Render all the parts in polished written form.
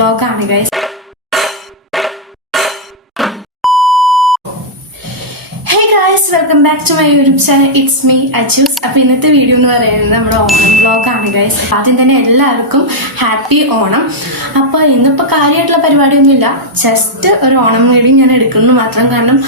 വ്ളോഗാണ് guys. Welcome back to my YouTube channel. It's me Ajoos. അപ്പോൾ ഇന്നത്തെ വീഡിയോ എന്ന് പറയുന്നത് നമ്മുടെ ഓണം വ്ളോഗാണ് ഗൈസ്. ആദ്യം തന്നെ എല്ലാവർക്കും ഹാപ്പി ഓണം. അപ്പോൾ ഇന്നിപ്പോൾ കാര്യമായിട്ടുള്ള പരിപാടിയൊന്നുമില്ല, ജസ്റ്റ് ഒരു ഓണം വീഡിയോ ഞാൻ എടുക്കുന്നു മാത്രം. കാരണം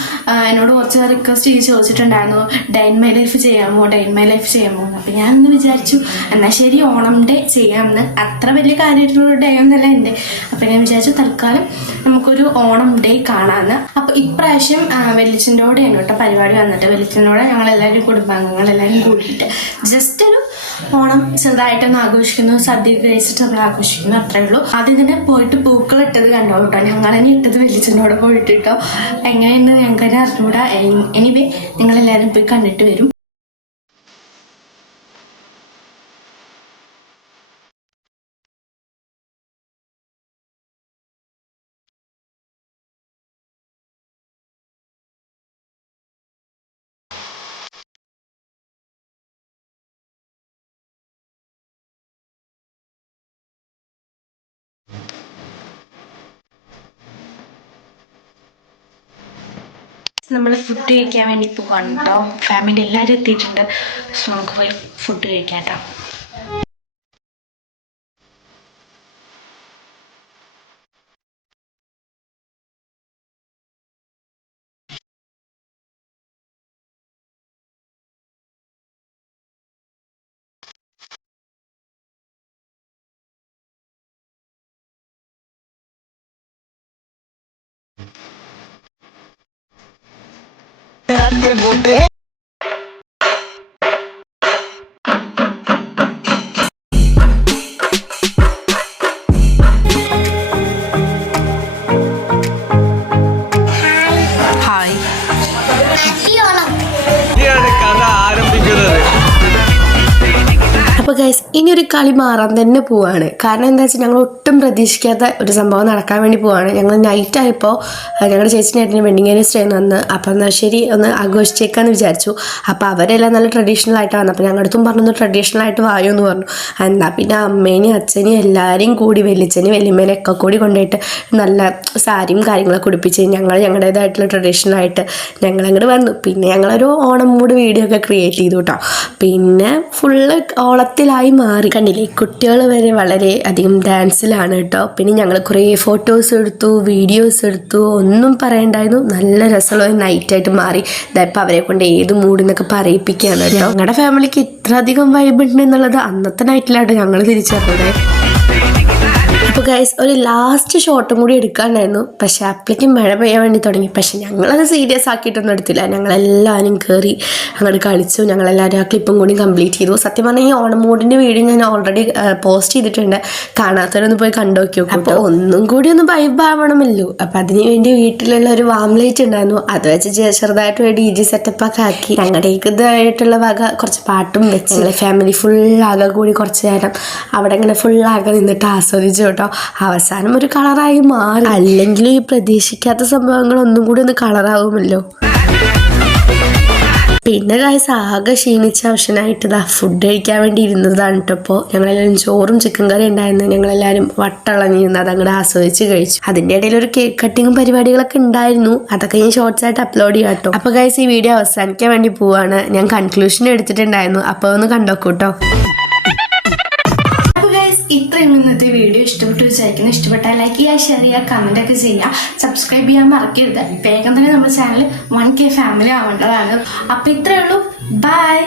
എന്നോട് കുറച്ച് റിക്വസ്റ്റ് ചെയ്ത് ചോദിച്ചിട്ടുണ്ടായിരുന്നു ഡേ ഇൻ മൈ ലൈഫ് ചെയ്യാമോ എന്ന്. അപ്പോൾ ഞാനൊന്ന് വിചാരിച്ചു എന്നാൽ ശരി ഓണം ഡേ ചെയ്യാമെന്ന്. അത്ര വലിയ കാര്യമായിട്ടുള്ള ഡേ ഒന്നല്ല എൻ്റെ. അപ്പോൾ ഞാൻ വിചാരിച്ചു തൽക്കാലം നമുക്കൊരു ഓണം ഡേ കാണാമെന്ന്. അപ്പോൾ ഇപ്രാവശ്യം വെല്ലിച്ചിൻ്റെ കൂടെയാണ് കേട്ടോ പരിപാടി വന്നിട്ട്. വെളിച്ചെണ്ണോടെ ഞങ്ങളെല്ലാവരും കുടുംബാംഗങ്ങളെല്ലാവരും കൂടിയിട്ട് ജസ്റ്റ് ഒരു ഓണം ചെറുതായിട്ടൊന്ന് ആഘോഷിക്കുന്നു, സദ്യ കഴിച്ചിട്ട് നമ്മൾ ആഘോഷിക്കുന്നു, അത്രേ ഉള്ളൂ. ആദ്യം തന്നെ പോയിട്ട് പൂക്കൾ ഇട്ടത് കണ്ടോ കേട്ടോ. ഞങ്ങൾ തന്നെ ഇട്ടത് വെളിച്ചെണ്ണോടെ പോയിട്ട് കേട്ടോ. എങ്ങനെയുണ്ട് ഞങ്ങൾക്ക് തന്നെ അറിഞ്ഞൂടാ. എനിവേ നിങ്ങളെല്ലാവരും പോയി കണ്ടിട്ട് വരും. നമ്മൾ ഫുഡ് കഴിക്കാൻ വേണ്ടി പോകാൻ കേട്ടോ. ഫാമിലി എല്ലാവരും എത്തിയിട്ടുണ്ട്. സോ നമുക്ക് പോയി ഫുഡ് കഴിക്കാം കേട്ടോ. അപ്പോൾ ഗൈസ് ഇനിയൊരു കളി മാറാൻ തന്നെ പോവാണ്. കാരണം എന്താ വെച്ചാൽ ഞങ്ങൾ ഒട്ടും പ്രതീക്ഷിക്കാത്ത ഒരു സംഭവം നടക്കാൻ വേണ്ടി പോവാണ്. ഞങ്ങൾ നൈറ്റ് ആയപ്പോൾ ഞങ്ങളുടെ ചേച്ചിനായിട്ടിന് വെഡിങ് ആനിവേഴ്സറി വന്ന്. അപ്പം എന്നാൽ ശരി ഒന്ന് ആഘോഷിച്ചേക്കാന്ന് വിചാരിച്ചു. അപ്പോൾ അവരെല്ലാം നല്ല ട്രഡീഷണൽ ആയിട്ട് വന്നു. അപ്പോൾ ഞങ്ങളുടെ അടുത്തും പറഞ്ഞു ട്രഡീഷണൽ ആയിട്ട് വായോ എന്ന് പറഞ്ഞു. എന്നാൽ പിന്നെ അമ്മേനെയും അച്ഛനെയും എല്ലാവരെയും കൂടി വെല്ലിച്ചനെയും വെല്ലിമ്മേനെയൊക്കെ കൂടി കൊണ്ടുപോയിട്ട് നല്ല സാരിയും കാര്യങ്ങളൊക്കെ ഉടുപ്പിച്ച് ഞങ്ങളുടേതായിട്ടുള്ള ട്രഡീഷണലായിട്ട് ഞങ്ങളങ്ങോട്ട് വന്നു. പിന്നെ ഞങ്ങളൊരു ഓണം മൂഡ് വീഡിയോ ഒക്കെ ക്രിയേറ്റ് ചെയ്തു കേട്ടോ. പിന്നെ ഫുള്ള് ഓളത്തിലായി മാറി. കണ്ടില്ലേ, കുട്ടികൾ വരെ വളരെ അധികം ഡാൻസിലാണ് കേട്ടോ. പിന്നെ ഞങ്ങൾ കുറേ ഫോട്ടോസ് എടുത്തു, വീഡിയോസ് എടുത്തു, ഒന്നും പറയണ്ടായിരുന്നു. നല്ല രസമുള്ള ഒരു നൈറ്റായിട്ട് മാറി. ഇതായപ്പോൾ അവരെ കൊണ്ട് ഏത് മൂഡിന്നൊക്കെ പറയിപ്പിക്കുകയാണ് കേട്ടോ. ഞങ്ങളുടെ ഫാമിലിക്ക് ഇത്ര അധികം വൈബ് ഉണ്ട് എന്നുള്ളത് അന്നത്തെ നൈറ്റിലായിട്ട് ഞങ്ങൾ തിരിച്ചറിഞ്ഞത്. അപ്പോൾ ഗൈസ് ഒരു ലാസ്റ്റ് ഷോട്ടും കൂടി എടുക്കാണ്ടായിരുന്നു. പക്ഷേ അപ്പോഴേക്കും മഴ പെയ്യാൻ വേണ്ടി തുടങ്ങി. പക്ഷെ ഞങ്ങളത് സീരിയസ് ആക്കിയിട്ടൊന്നും എടുത്തില്ല. ഞങ്ങളെല്ലാവരും കയറി അങ്ങോട്ട് കളിച്ചു. ഞങ്ങളെല്ലാവരും ആ ക്ലിപ്പും കൂടി കംപ്ലീറ്റ് ചെയ്തു. സത്യം പറഞ്ഞാൽ ഈ ഓണം മൂഡിൻ്റെ വീഡിയോ ഞാൻ ഓൾറെഡി പോസ്റ്റ് ചെയ്തിട്ടുണ്ട്. കാണാത്തവരൊന്ന് പോയി കണ്ടുനോക്കി നോക്കും. അപ്പോൾ ഒന്നും കൂടി ഒന്ന് വൈബ് ആവണമല്ലോ. അപ്പം അതിന് വേണ്ടി വീട്ടിലുള്ള ഒരു വാം ലൈറ്റ് ഉണ്ടായിരുന്നു. അത് വെച്ച് ചെറുതായിട്ട് ഒരു DJ സെറ്റപ്പൊക്കെ ആക്കി ഞങ്ങളുടെ ഇതായിട്ടുള്ള വക കുറച്ച് പാട്ടും വെച്ച് ഞങ്ങളെ ഫാമിലി ഫുൾ ആകെ കൂടി കുറച്ച് നേരം അവിടെ ഇങ്ങനെ ഫുൾ ആകെ നിന്നിട്ട് ആസ്വദിച്ചു കേട്ടോ. അവസാനം ഒരു കളറായി മാറി. അല്ലെങ്കിൽ ഈ പ്രതീക്ഷിക്കാത്ത സംഭവങ്ങൾ ഒന്നും കൂടി ഒന്ന് കളറാവുമല്ലോ. പിന്നെ ഗൈസ് ആകെ ക്ഷീണിച്ച അവശനായിട്ട് ഫുഡ് കഴിക്കാൻ വേണ്ടി ഇരുന്നതാണ് കേട്ടോ. അപ്പോൾ ഞങ്ങളെല്ലാവരും ചോറും ചിക്കൻ കറി ഉണ്ടായിരുന്നു. ഞങ്ങളെല്ലാവരും വട്ടളഞ്ഞിരുന്നു. അതങ്ങോട്ട് ആസ്വദിച്ച് കഴിച്ചു. അതിൻ്റെ ഇടയിൽ ഒരു കേക്ക് കട്ടിങ് പരിപാടികളൊക്കെ ഉണ്ടായിരുന്നു. അതൊക്കെ ഞാൻ ഷോർട്സ് ആയിട്ട് അപ്ലോഡ് ചെയ്യാം കേട്ടോ. അപ്പോൾ ഗൈസ് ഈ വീഡിയോ അവസാനിക്കാൻ വേണ്ടി പോവാണ്. ഞാൻ കൺക്ലൂഷൻ എടുത്തിട്ടുണ്ടായിരുന്നു. അപ്പോൾ ഒന്ന് കണ്ടോക്കൂ കേട്ടോ. ഇത്രയും ഇന്നത്തെ വീഡിയോ ഇഷ്ടപ്പെട്ടു വിചാരിക്കുന്നു. ഇഷ്ടപ്പെട്ടാൽ ലൈക്ക് ചെയ്യുക, ഷെയർ ചെയ്യുക, കമൻ്റ് ഒക്കെ ചെയ്യുക, സബ്സ്ക്രൈബ് ചെയ്യാൻ മറക്കരുത്. വേഗം തന്നെ നമ്മുടെ ചാനൽ 1K ഫാമിലി ആവേണ്ടതാണ്. അപ്പോൾ ഇത്രയേ ഉള്ളൂ. ബൈ.